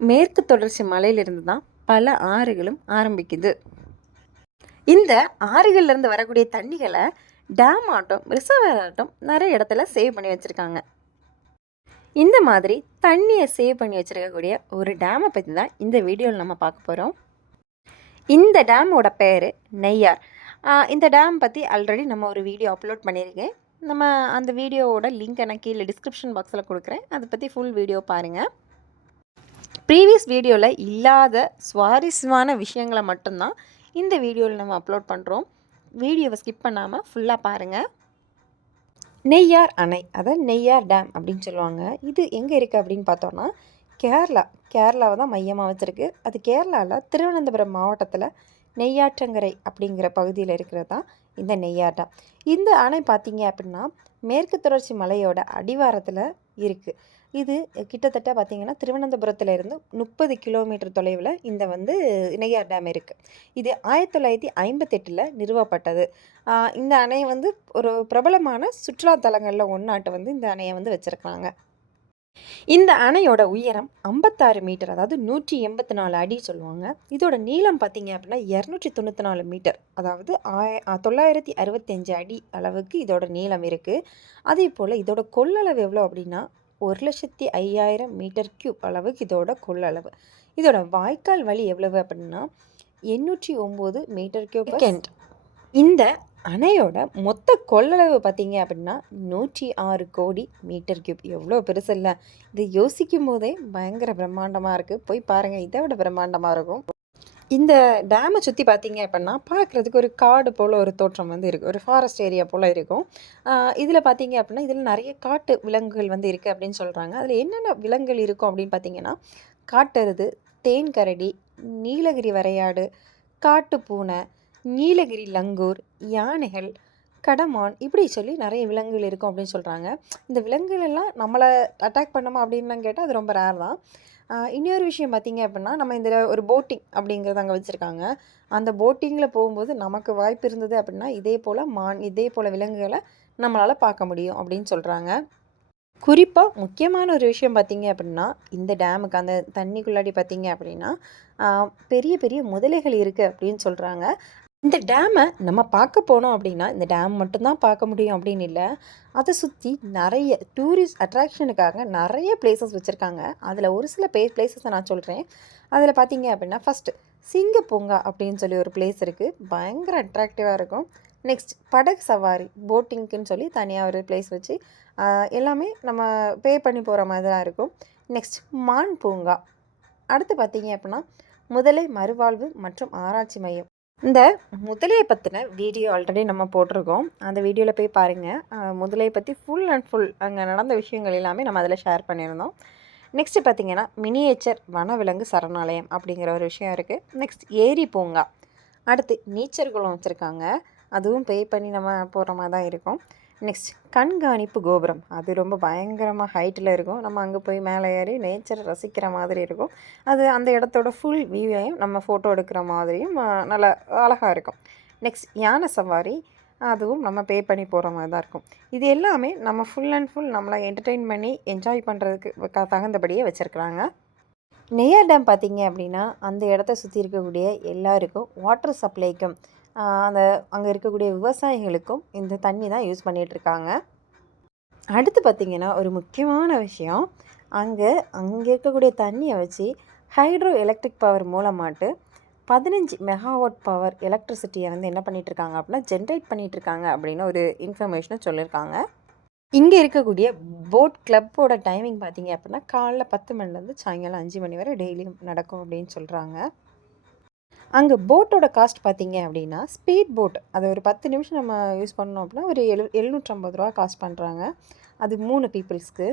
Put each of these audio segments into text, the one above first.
மேற்கு தொடர்ச்சி மலையிலிருந்து தான் பல ஆறுகளும் ஆரம்பிக்குது. இந்த ஆறுகள்லேருந்து வரக்கூடிய தண்ணிகளை டேம் ஆட்டம் ரிசர்வர் ஆட்டம் நிறைய இடத்துல சேவ் பண்ணி வச்சுருக்காங்க. இந்த மாதிரி தண்ணியை சேவ் பண்ணி வச்சுருக்கக்கூடிய ஒரு டேமை பற்றி தான் இந்த வீடியோவில் நம்ம பார்க்க போகிறோம் இந்த டேமோட பேர் நெய்யார். இந்த டேம் பற்றி ஆல்ரெடி நம்ம ஒரு வீடியோ அப்லோட் பண்ணியிருக்கேன். நம்ம அந்த வீடியோவோட லிங்க் நான் கீழே டிஸ்கிரிப்ஷன் பாக்ஸில் கொடுக்குறேன். அதை பற்றி ஃபுல் வீடியோ பாருங்கள் ப்ரீவியஸ் வீடியோவில் இல்லாத சுவாரஸ்யமான விஷயங்களை மட்டும்தான் இந்த வீடியோவில் நம்ம அப்லோட் பண்ணுறோம் வீடியோவை ஸ்கிப் பண்ணாமல் ஃபுல்லாக பாருங்கள் நெய்யார் அணை அதை நெய்யார் டேம் அப்படின்னு சொல்லுவாங்க. இது எங்கே இருக்குது அப்படின்னு பார்த்தோன்னா கேரளா கேரளாவை தான் மையமாக வச்சுருக்கு. அது கேரளாவில் திருவனந்தபுரம் மாவட்டத்தில் நெய்யாற்றங்கரை அப்படிங்கிற பகுதியில் இருக்கிறது தான் இந்த நெய்யார் டேம் இந்த அணை பார்த்தீங்க அப்படின்னா மேற்கு தொடர்ச்சி மலையோட அடிவாரத்தில் இருக்குது இது கிட்டத்தட்ட பார்த்திங்கன்னா திருவனந்தபுரத்தில் இருந்து முப்பது கிலோமீட்டர் தொலைவில் இந்த வந்து இணையார் டேம் இருக்குது இது ஆயிரத்தி தொள்ளாயிரத்தி ஐம்பத்தெட்டில் நிறுவப்பட்டது. இந்த அணை வந்து ஒரு பிரபலமான சுற்றுலா தலங்களில் ஒன்றாட்டு வந்து இந்த அணையை வந்து வச்சுருக்காங்க. இந்த அணையோட உயரம் ஐம்பத்தாறு மீட்டர் அதாவது நூற்றி எண்பத்தி நாலு அடி சொல்லுவாங்க. இதோட நீளம் பார்த்தீங்க அப்படின்னா இரநூற்றி தொண்ணூற்றி நாலு மீட்டர் அதாவது ஆய தொள்ளாயிரத்தி அறுபத்தஞ்சு அடி அளவுக்கு இதோட நீளம் இருக்குது அதே போல் இதோட கொள்ளளவு எவ்வளோ அப்படின்னா ஒரு லட்சத்தி ஐயாயிரம் மீட்டர் கியூப் அளவுக்கு இதோட கொள்ளளவு. இதோட வாய்க்கால் வழி எவ்வளவு அப்படின்னா எண்ணூற்றி ஒம்பது மீட்டர் கியூப் இந்த அணையோட மொத்த கொள்ளளவு பார்த்தீங்க அப்படின்னா நூற்றி ஆறு கோடி மீட்டர் கியூப் எவ்வளோ பெருசு இல்லை. இது யோசிக்கும் போதே பயங்கர பிரம்மாண்டமாக இருக்குது போய் பாருங்கள் இதை விட பிரம்மாண்டமாக இருக்கும். இந்த டேமை சுற்றி பார்த்தீங்க அப்படின்னா பார்க்குறதுக்கு ஒரு காடு போல் ஒரு தோற்றம் வந்து இருக்குது ஒரு ஃபாரஸ்ட் ஏரியா போல் இருக்கும். இதில் பார்த்தீங்க அப்படின்னா இதில் நிறைய காட்டு விலங்குகள் வந்து இருக்குது அப்படின்னு சொல்கிறாங்க அதில் என்னென்ன விலங்குகள் இருக்கும் அப்படின்னு பார்த்தீங்கன்னா காட்டருது தேன் கரடி நீலகிரி வரையாடு காட்டு பூனை நீலகிரி லங்கூர் யானைகள் கடமான் இப்படி சொல்லி நிறைய விலங்குகள் இருக்கும் அப்படின்னு சொல்கிறாங்க இந்த விலங்குகள் எல்லாம் நம்மளை அட்டாக் பண்ணுமா அப்படின்லாம் கேட்டால் அது ரொம்ப ரேர் தான். இன்னொரு விஷயம் பார்த்திங்க அப்படின்னா நம்ம இதில் ஒரு போட்டிங் அப்படிங்கிறது அங்கே வச்சுருக்காங்க. அந்த போட்டிங்கில் போகும்போது நமக்கு வாய்ப்பு இருந்தது அப்படின்னா இதே போல் மான் இதே போல் விலங்குகளை நம்மளால் பார்க்க முடியும் அப்படின்னு சொல்கிறாங்க குறிப்பாக முக்கியமான ஒரு விஷயம் பார்த்தீங்க அப்படின்னா இந்த டேமுக்கு அந்த தண்ணிக்குள்ளாடி பார்த்திங்க அப்படின்னா பெரிய பெரிய முதலைகள் இருக்குது அப்படின்னு சொல்கிறாங்க இந்த டேமை நம்ம பார்க்க போனோம் அப்படின்னா இந்த டேம் மட்டும்தான் பார்க்க முடியும் அப்படின்னு இல்லை. அதை சுற்றி நிறைய டூரிஸ்ட் அட்ராக்ஷனுக்காக நிறைய பிளேசஸ் வச்சுருக்காங்க. அதில் ஒரு சில பே பிளேசஸை நான் சொல்கிறேன் அதில் பார்த்தீங்க அப்படின்னா ஃபஸ்ட்டு சிங்க பூங்கா அப்படின்னு சொல்லி ஒரு பிளேஸ் இருக்குது பயங்கர அட்ராக்டிவாக இருக்கும். நெக்ஸ்ட் படகு சவாரி போட்டிங்க்குன்னு சொல்லி தனியாக ஒரு பிளேஸ் வச்சு எல்லாமே நம்ம பே பண்ணி போகிற மாதிரி தான் இருக்கும். நெக்ஸ்ட் மான் பூங்கா. அடுத்து பார்த்தீங்க அப்படின்னா முதலை மறுவாழ்வு மற்றும் ஆராய்ச்சி மையம். இந்த முதலையை பற்றின வீடியோ ஆல்ரெடி நம்ம போட்டிருக்கோம். அந்த வீடியோவில் போய் பாருங்கள் முதலையை பற்றி ஃபுல் அண்ட் ஃபுல் அங்கே நடந்த விஷயங்கள் எல்லாமே நம்ம அதில் ஷேர் பண்ணியிருந்தோம். நெக்ஸ்ட்டு பார்த்தீங்கன்னா மினியேச்சர் வனவிலங்கு சரணாலயம் அப்படிங்கிற ஒரு விஷயம் இருக்குது நெக்ஸ்ட் ஏரி பூங்கா. அடுத்து நீச்சர் குளம் வச்சுருக்காங்க. அதுவும் பே பண்ணி நம்ம போகிற மாதிரி தான் இருக்கும். நெக்ஸ்ட் கண்காணிப்பு கோபுரம். அது ரொம்ப பயங்கரமாக ஹைட்டில் இருக்கும். நம்ம அங்கே போய் மேலே ஏறி நேச்சரை ரசிக்கிற மாதிரி இருக்கும். அது அந்த இடத்தோட ஃபுல் வியூவையும் நம்ம ஃபோட்டோ எடுக்கிற மாதிரியும் நல்லா அழகாக இருக்கும். நெக்ஸ்ட் யானை சவாரி. அதுவும் நம்ம பே பண்ணி போகிற மாதிரி தான் இருக்கும். இது எல்லாமே நம்ம ஃபுல் அண்ட் ஃபுல் நம்மளை என்டர்டெயின் பண்ணி என்ஜாய் பண்ணுறதுக்கு தகுந்தபடியே வச்சுருக்குறாங்க. நெய்யா டேம் பார்த்தீங்க அப்படின்னா அந்த இடத்த சுற்றி இருக்கக்கூடிய எல்லாருக்கும் வாட்டர் சப்ளைக்கும் அந்த அங்கே இருக்கக்கூடிய விவசாயிகளுக்கும் இந்த தண்ணி தான் யூஸ் பண்ணிகிட்டு இருக்காங்க அடுத்து பார்த்திங்கன்னா ஒரு முக்கியமான விஷயம். அங்கே அங்கே இருக்கக்கூடிய தண்ணியை வச்சு ஹைட்ரோ எலக்ட்ரிக் பவர் மூலமாட்டு பதினஞ்சு மெகாவாட் பவர் எலக்ட்ரிசிட்டியை வந்து என்ன பண்ணிகிட்ருக்காங்க இருக்காங்க அப்படின்னா ஜென்ரேட் பண்ணிகிட்ருக்காங்க இருக்காங்க அப்படின்னு ஒரு இன்ஃபர்மேஷனை சொல்லியிருக்காங்க. இங்கே இருக்கக்கூடிய போட் கிளப்போட டைமிங் பார்த்தீங்க அப்படின்னா காலைல பத்து மணிலேருந்து சாயங்காலம் அஞ்சு மணி வரை டெய்லியும் நடக்கும் அப்படின்னு சொல்கிறாங்க அங்கே போட்டோட காஸ்ட் பார்த்தீங்க அப்படின்னா ஸ்பீட் போட் அதை ஒரு பத்து நிமிஷம் நம்ம யூஸ் பண்ணோம் அப்படின்னா ஒரு எழு எழுநூற்றம்பது ரூபா காஸ்ட் பண்ணுறாங்க அது மூணு பீப்புள்ஸ்க்கு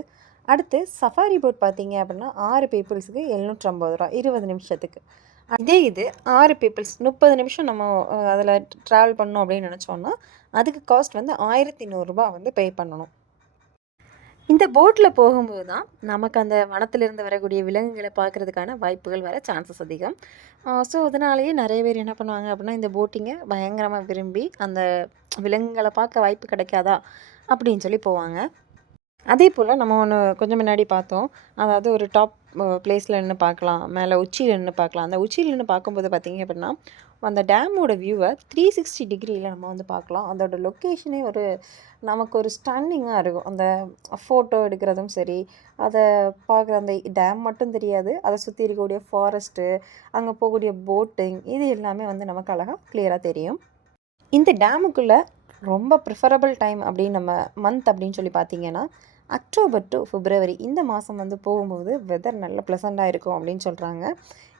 அடுத்து சஃபாரி போட் பார்த்தீங்க அப்படின்னா ஆறு பீப்புள்ஸுக்கு எழுநூற்றம்பது ரூபா இருபது நிமிஷத்துக்கு. அதே இது ஆறு பீப்புள்ஸ் முப்பது நிமிஷம் நம்ம அதில் ட்ராவல் பண்ணோம் அப்படின்னு நினச்சோன்னா அதுக்கு காஸ்ட் வந்து ஆயிரத்தி நூறுரூபா வந்து பே பண்ணணும். இந்த போட்டில் போகும்போது தான் நமக்கு அந்த வனத்திலிருந்து வரக்கூடிய விலங்குகளை பார்க்குறதுக்கான வாய்ப்புகள் வர சான்சஸ் அதிகம். ஸோ அதனாலேயே நிறைய பேர் என்ன பண்ணுவாங்க அப்படின்னா இந்த போட்டிங்கை பயங்கரமாக விரும்பி அந்த விலங்குகளை பார்க்க வாய்ப்பு கிடைக்காதா அப்படின்னு சொல்லி போவாங்க. அதே போல் நம்ம ஒன்று கொஞ்சம் முன்னாடி பார்த்தோம். அதாவது ஒரு டாப் பிளேஸில் நின்று பார்க்கலாம். மேலே உச்சியில் நின்று பார்க்கலாம். அந்த உச்சியில் நின்று பார்க்கும்போது பார்த்திங்க அப்படின்னா அந்த டேமோட வியூவை த்ரீ சிக்ஸ்டி டிகிரியில் நம்ம வந்து பார்க்கலாம். அதோட லொக்கேஷனே ஒரு நமக்கு ஒரு ஸ்டன்னிங்காக இருக்கும். அந்த ஃபோட்டோ எடுக்கிறதும் சரி அதை பார்க்குற அந்த டேம் மட்டும் தெரியாது. அதை சுற்றி இருக்கக்கூடிய ஃபாரஸ்ட்டு அங்கே போகக்கூடிய போட்டிங் இது எல்லாமே வந்து நமக்கு அழகாக கிளியராக தெரியும். இந்த டேமுக்குள்ளே ரொம்ப ப்ரிஃபரபிள் டைம் அப்படின்னு நம்ம மந்த் அப்படின்னு சொல்லி பார்த்தீங்கன்னா அக்டோபர் டு பிப்ரவரி இந்த மாதம் வந்து போகும்போது வெதர் நல்ல ப்ளசண்ட்டாக இருக்கும் அப்படின்னு சொல்கிறாங்க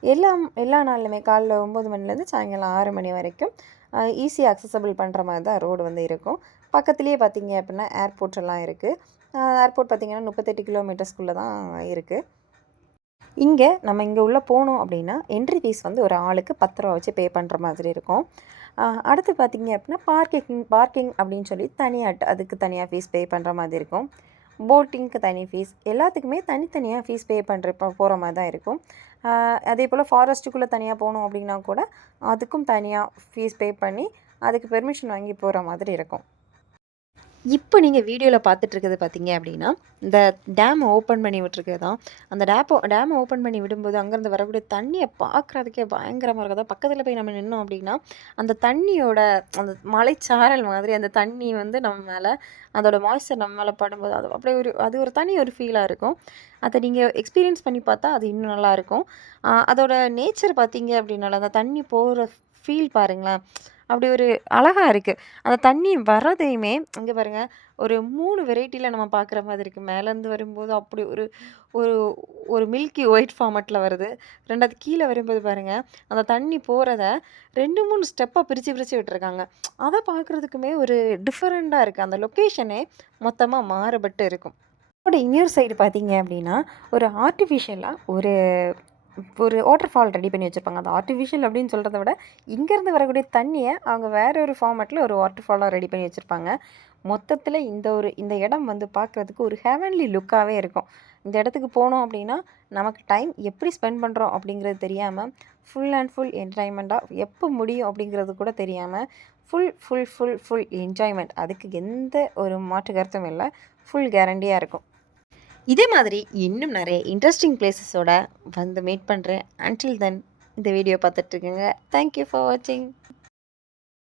எல்லா எல்லா நாளுமே காலைல ஒம்பது மணிலேருந்து சாயங்காலம் ஆறு மணி வரைக்கும் ஈஸியாக அக்சசபிள் பண்ணுற மாதிரி தான் ரோடு வந்து இருக்கும். பக்கத்துலேயே பார்த்தீங்க அப்படின்னா ஏர்போர்ட் எல்லாம் இருக்குது ஏர்போர்ட் பார்த்திங்கன்னா முப்பத்தெட்டு கிலோமீட்டர்ஸ்குள்ளே தான் இருக்குது இங்கே நம்ம இங்கே உள்ளே போனோம் அப்படின்னா என்ட்ரி ஃபீஸ் வந்து ஒரு ஆளுக்கு பத்து ரூபா வச்சு பே பண்ணுற மாதிரி இருக்கும். அடுத்து பார்த்தீங்க அப்படின்னா பார்க்கிங் பார்க்கிங் அப்படின்னு சொல்லி தனியாக அதுக்கு தனியாக ஃபீஸ் பே பண்ணுற மாதிரி இருக்கும். போட்டிங்க்கு தனி ஃபீஸ் எல்லாத்துக்குமே தனித்தனியாக ஃபீஸ் பே பண்ணுற போகிற மாதிரி தான் இருக்கும். அதே போல் ஃபாரஸ்ட்டுக்குள்ளே தனியாக போகணும் அப்படின்னா கூட அதுக்கும் தனியாக ஃபீஸ் பே பண்ணி அதுக்கு பெர்மிஷன் வாங்கி போகிற மாதிரி இருக்கும். இப்போ நீங்கள் வீடியோவில் பார்த்துட்ருக்கிறது பார்த்தீங்க அப்படின்னா இந்த டேம் ஓப்பன் பண்ணி விட்டுருக்கு தான். அந்த டேப்போ டேமை ஓப்பன் பண்ணி விடும்போது அங்கேருந்து வரக்கூடிய தண்ணியை பார்க்குறதுக்கே பயங்கரமாக இருக்கும். பக்கத்தில் போய் நம்ம நின்னோம் அப்படின்னா அந்த தண்ணியோட அந்த மலைச்சாரல் மாதிரி அந்த தண்ணி வந்து நம்ம மேலே அதோட மாய்ஸ்சர் நம்ம மேலே படும்போது அது அப்படியே ஒரு அது ஒரு தனி ஒரு ஃபீலாக இருக்கும். அதை நீங்கள் எக்ஸ்பீரியன்ஸ் பண்ணி பார்த்தா அது இன்னும் நல்லாயிருக்கும் அதோட நேச்சர் பார்த்தீங்க அப்படின்னால அந்த தண்ணி போகிற ஃபீல் பாருங்களேன். அப்படி ஒரு அழகாக இருக்குது அந்த தண்ணி வர்றதையுமே இங்கே பாருங்கள் ஒரு மூணு வெரைட்டியில் நம்ம பார்க்குற மாதிரி இருக்குது மேலேருந்து வரும்போது அப்படி ஒரு ஒரு ஒரு மில்கி ஒயிட் ஃபார்மட்டில் வருது. ரெண்டாவது கீழே வரும்போது பாருங்கள் அந்த தண்ணி போகிறத ரெண்டு மூணு ஸ்டெப்பாக பிரித்து பிரித்து விட்டுருக்காங்க. அதை பார்க்குறதுக்குமே ஒரு டிஃப்ரெண்ட்டாக இருக்குது அந்த லொக்கேஷனே மொத்தமாக மாறுபட்டு இருக்கும். அதோட இன்னொரு சைடு பார்த்தீங்க அப்படின்னா ஒரு ஆர்டிஃபிஷியலாக ஒரு ஒரு வாட்டர் ஃபால் ரெடி பண்ணி வச்சுருப்பாங்க. அது ஆர்டிஃபிஷியல் அப்படின்னு சொல்கிறத விட இங்கேருந்து வரக்கூடிய தண்ணியை அவங்க வேறு ஒரு ஃபார்மேட்டில் ஒரு வாட்டர் ஃபாலாக ரெடி பண்ணி வச்சுருப்பாங்க. மொத்தத்தில் இந்த ஒரு இந்த இடம் வந்து பார்க்குறதுக்கு ஒரு ஹெவன்லி லுக்காகவே இருக்கும். இந்த இடத்துக்கு போனோம் அப்படின்னா நமக்கு டைம் எப்படி ஸ்பெண்ட் பண்ணுறோம் அப்படிங்கிறது தெரியாமல் ஃபுல் அண்ட் ஃபுல் என்ஜாய்மெண்ட்டாக எப்போ முடியும் அப்படிங்கிறது கூட தெரியாமல் full full full full enjoyment அதுக்கு எந்த ஒரு மாற்று கருத்தும் இல்லை. ஃபுல் கேரண்டியாக இருக்கும். இதே மாதிரி இன்னும் நிறைய இன்ட்ரெஸ்டிங் பிளேசஸோட வந்து மீட் பண்ணுறேன் அன்டில் தென் இந்த வீடியோ பார்த்துட்ருக்கேங்க தேங்க்யூ ஃபார் வாட்சிங்